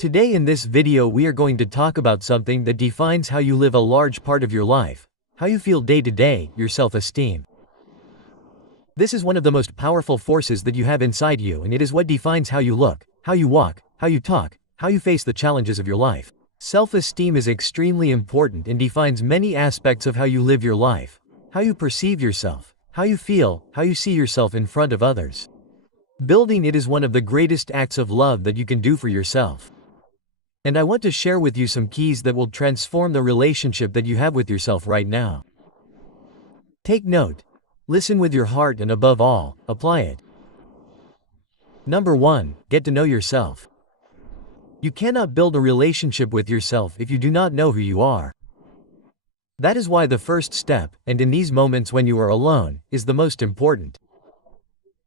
Today in this video we are going to talk about something that defines how you live a large part of your life, how you feel day to day, your self-esteem. This is one of the most powerful forces that you have inside you, and it is what defines how you look, how you walk, how you talk, how you face the challenges of your life. Self-esteem is extremely important and defines many aspects of how you live your life, how you perceive yourself, how you feel, how you see yourself in front of others. Building it is one of the greatest acts of love that you can do for yourself. And I want to share with you some keys that will transform the relationship that you have with yourself right now. Take note. Listen with your heart and above all, apply it. Number 1, get to know yourself. You cannot build a relationship with yourself if you do not know who you are. That is why the first step, and in these moments when you are alone, is the most important.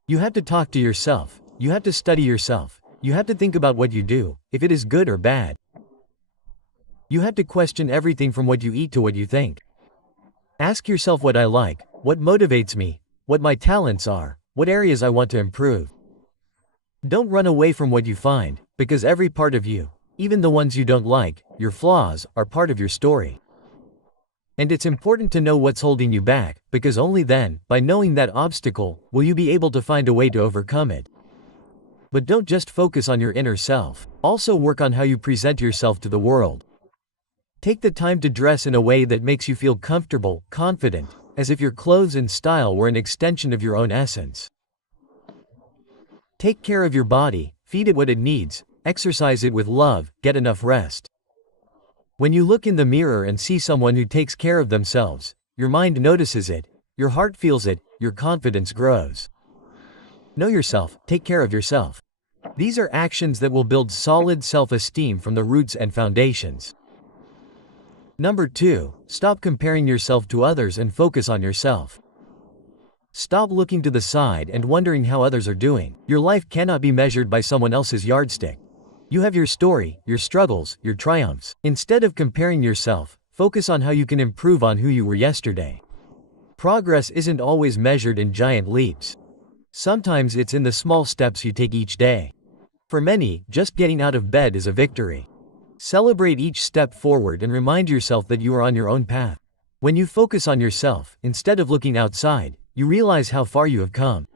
You have to talk to yourself, you have to study yourself. You have to think about what you do, if it is good or bad. You have to question everything from what you eat to what you think. Ask yourself what I like, what motivates me, what my talents are, what areas I want to improve. Don't run away from what you find, because every part of you, even the ones you don't like, your flaws, are part of your story. And it's important to know what's holding you back, because only then, by knowing that obstacle, will you be able to find a way to overcome it. But don't just focus on your inner self, also work on how you present yourself to the world. Take the time to dress in a way that makes you feel comfortable, confident, as if your clothes and style were an extension of your own essence. Take care of your body, feed it what it needs, exercise it with love, get enough rest. When you look in the mirror and see someone who takes care of themselves, your mind notices it, your heart feels it, your confidence grows. Know yourself, take care of yourself. These are actions that will build solid self-esteem from the roots and foundations. Number 2, stop comparing yourself to others and focus on yourself. Stop looking to the side and wondering how others are doing. Your life cannot be measured by someone else's yardstick. You have your story, your struggles, your triumphs. Instead of comparing yourself, focus on how you can improve on who you were yesterday. Progress isn't always measured in giant leaps. Sometimes it's in the small steps you take each day. For many, just getting out of bed is a victory. Celebrate each step forward and remind yourself that you are on your own path. When you focus on yourself, instead of looking outside, you realize how far you have come.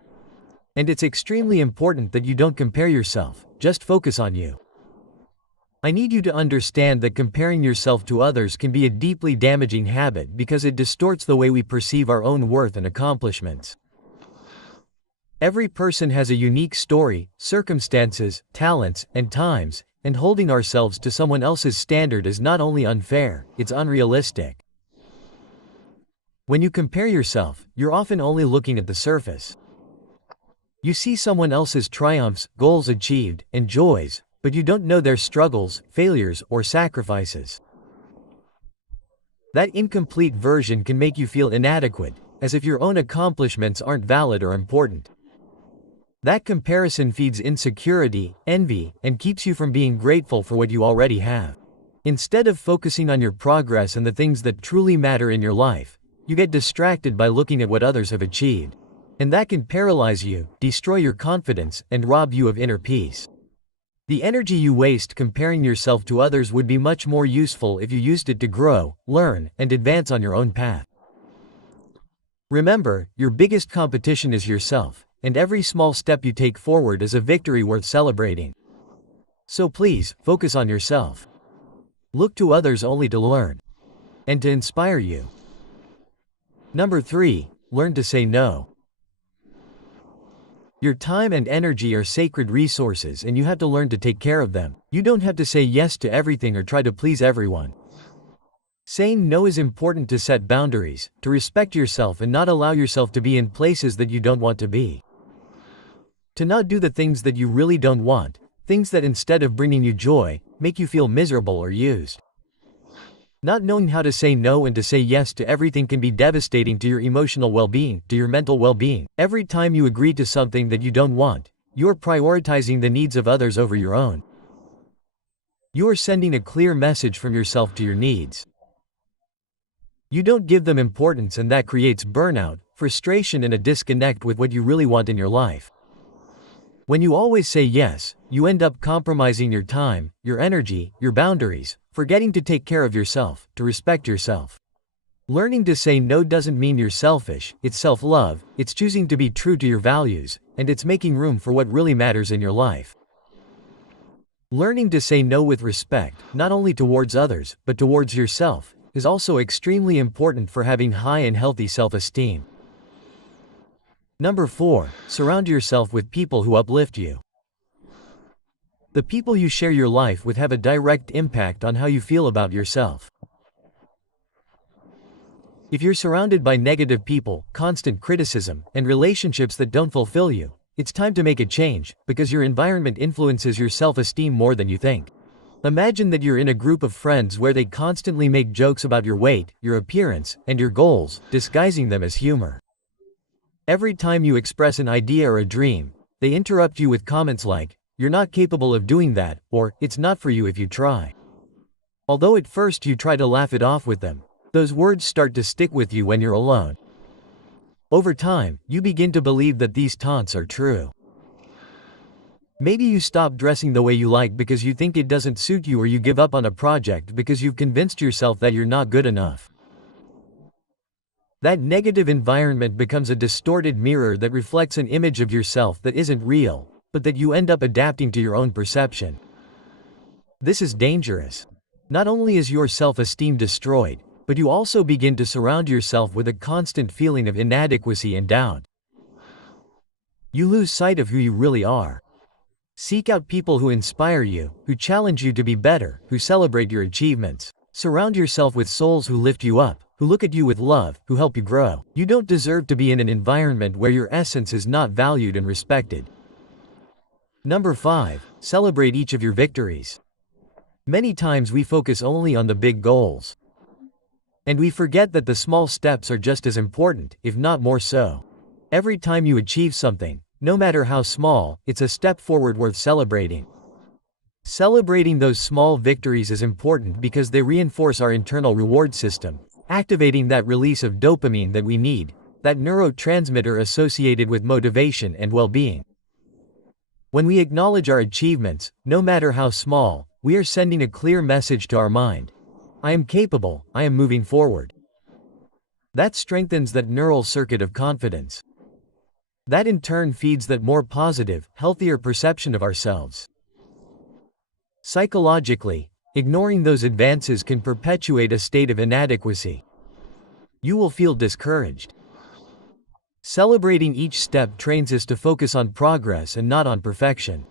And it's extremely important that you don't compare yourself, just focus on you. I need you to understand that comparing yourself to others can be a deeply damaging habit because it distorts the way we perceive our own worth and accomplishments. Every person has a unique story, circumstances, talents, and times, and holding ourselves to someone else's standard is not only unfair, it's unrealistic. When you compare yourself, you're often only looking at the surface. You see someone else's triumphs, goals achieved, and joys, but you don't know their struggles, failures, or sacrifices. That incomplete version can make you feel inadequate, as if your own accomplishments aren't valid or important. That comparison feeds insecurity, envy, and keeps you from being grateful for what you already have. Instead of focusing on your progress and the things that truly matter in your life, you get distracted by looking at what others have achieved. And that can paralyze you, destroy your confidence, and rob you of inner peace. The energy you waste comparing yourself to others would be much more useful if you used it to grow, learn, and advance on your own path. Remember, your biggest competition is yourself. And every small step you take forward is a victory worth celebrating. So please, focus on yourself. Look to others only to learn. And to inspire you. Number 3, learn to say no. Your time and energy are sacred resources and you have to learn to take care of them. You don't have to say yes to everything or try to please everyone. Saying no is important to set boundaries, to respect yourself and not allow yourself to be in places that you don't want to be. To not do the things that you really don't want, things that instead of bringing you joy, make you feel miserable or used. Not knowing how to say no and to say yes to everything can be devastating to your emotional well-being, to your mental well-being. Every time you agree to something that you don't want, you are prioritizing the needs of others over your own. You are sending a clear message from yourself to your needs. You don't give them importance, and that creates burnout, frustration, and a disconnect with what you really want in your life. When you always say yes, you end up compromising your time, your energy, your boundaries, forgetting to take care of yourself, to respect yourself. Learning to say no doesn't mean you're selfish, it's self-love, it's choosing to be true to your values, and it's making room for what really matters in your life. Learning to say no with respect, not only towards others, but towards yourself, is also extremely important for having high and healthy self-esteem. Number 4. Surround yourself with people who uplift you. The people you share your life with have a direct impact on how you feel about yourself. If you're surrounded by negative people, constant criticism, and relationships that don't fulfill you, it's time to make a change, because your environment influences your self-esteem more than you think. Imagine that you're in a group of friends where they constantly make jokes about your weight, your appearance, and your goals, disguising them as humor. Every time you express an idea or a dream, they interrupt you with comments like, "You're not capable of doing that," or "It's not for you if you try." Although at first you try to laugh it off with them, those words start to stick with you when you're alone. Over time, you begin to believe that these taunts are true. Maybe you stop dressing the way you like because you think it doesn't suit you, or you give up on a project because you've convinced yourself that you're not good enough. That negative environment becomes a distorted mirror that reflects an image of yourself that isn't real, but that you end up adapting to your own perception. This is dangerous. Not only is your self-esteem destroyed, but you also begin to surround yourself with a constant feeling of inadequacy and doubt. You lose sight of who you really are. Seek out people who inspire you, who challenge you to be better, who celebrate your achievements. Surround yourself with souls who lift you up, who look at you with love, who help you grow. You don't deserve to be in an environment where your essence is not valued and respected. Number 5. Celebrate each of your victories. Many times we focus only on the big goals. And we forget that the small steps are just as important, if not more so. Every time you achieve something, no matter how small, it's a step forward worth celebrating. Celebrating those small victories is important because they reinforce our internal reward system, activating that release of dopamine that we need, that neurotransmitter associated with motivation and well-being. When we acknowledge our achievements, no matter how small, we are sending a clear message to our mind. I am capable, I am moving forward. That strengthens that neural circuit of confidence. That in turn feeds that more positive, healthier perception of ourselves. Psychologically, ignoring those advances can perpetuate a state of inadequacy. You will feel discouraged. Celebrating each step trains us to focus on progress and not on perfection.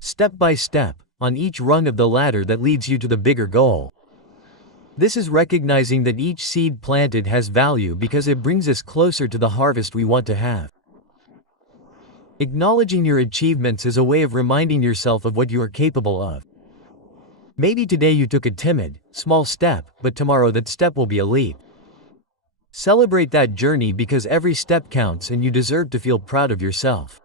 Step by step, on each rung of the ladder that leads you to the bigger goal. This is recognizing that each seed planted has value because it brings us closer to the harvest we want to have. Acknowledging your achievements is a way of reminding yourself of what you are capable of. Maybe today you took a timid, small step, but tomorrow that step will be a leap. Celebrate that journey because every step counts and you deserve to feel proud of yourself.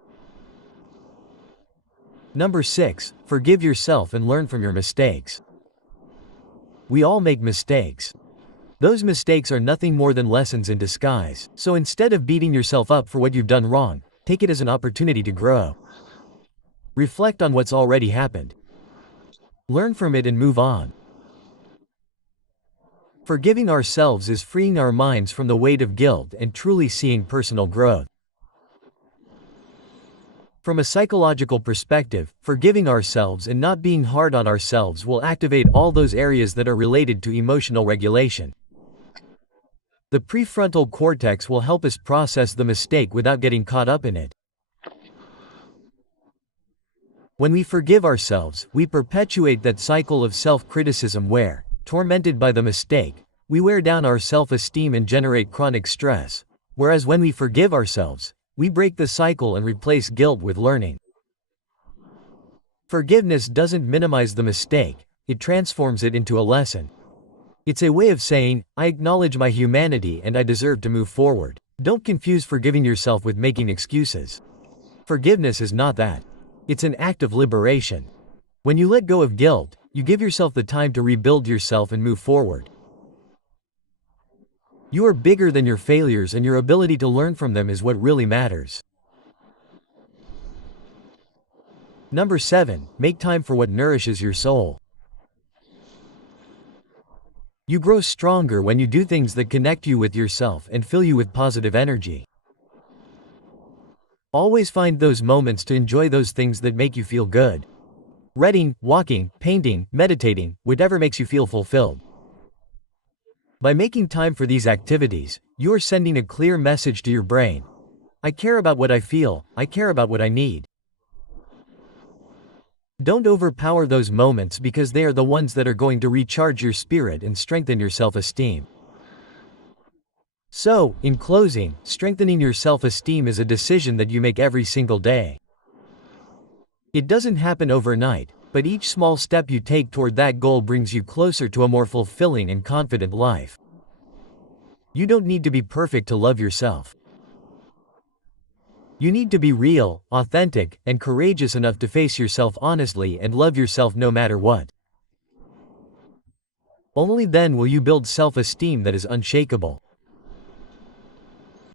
Number 6. Forgive yourself and learn from your mistakes. We all make mistakes. Those mistakes are nothing more than lessons in disguise, so instead of beating yourself up for what you've done wrong, take it as an opportunity to grow. Reflect on what's already happened. Learn from it and move on. Forgiving ourselves is freeing our minds from the weight of guilt and truly seeing personal growth. From a psychological perspective, forgiving ourselves and not being hard on ourselves will activate all those areas that are related to emotional regulation. The prefrontal cortex will help us process the mistake without getting caught up in it. When we forgive ourselves, we perpetuate that cycle of self-criticism where, tormented by the mistake, we wear down our self-esteem and generate chronic stress, whereas when we forgive ourselves, we break the cycle and replace guilt with learning. Forgiveness doesn't minimize the mistake, it transforms it into a lesson. It's a way of saying, I acknowledge my humanity and I deserve to move forward. Don't confuse forgiving yourself with making excuses. Forgiveness is not that. It's an act of liberation. When you let go of guilt, you give yourself the time to rebuild yourself and move forward. You are bigger than your failures, and your ability to learn from them is what really matters. Number 7. Make time for what nourishes your soul. You grow stronger when you do things that connect you with yourself and fill you with positive energy. Always find those moments to enjoy those things that make you feel good. Reading, walking, painting, meditating, whatever makes you feel fulfilled. By making time for these activities, you are sending a clear message to your brain. I care about what I feel, I care about what I need. Don't overpower those moments because they are the ones that are going to recharge your spirit and strengthen your self-esteem. So, in closing, strengthening your self-esteem is a decision that you make every single day. It doesn't happen overnight, but each small step you take toward that goal brings you closer to a more fulfilling and confident life. You don't need to be perfect to love yourself. You need to be real, authentic, and courageous enough to face yourself honestly and love yourself no matter what. Only then will you build self-esteem that is unshakable.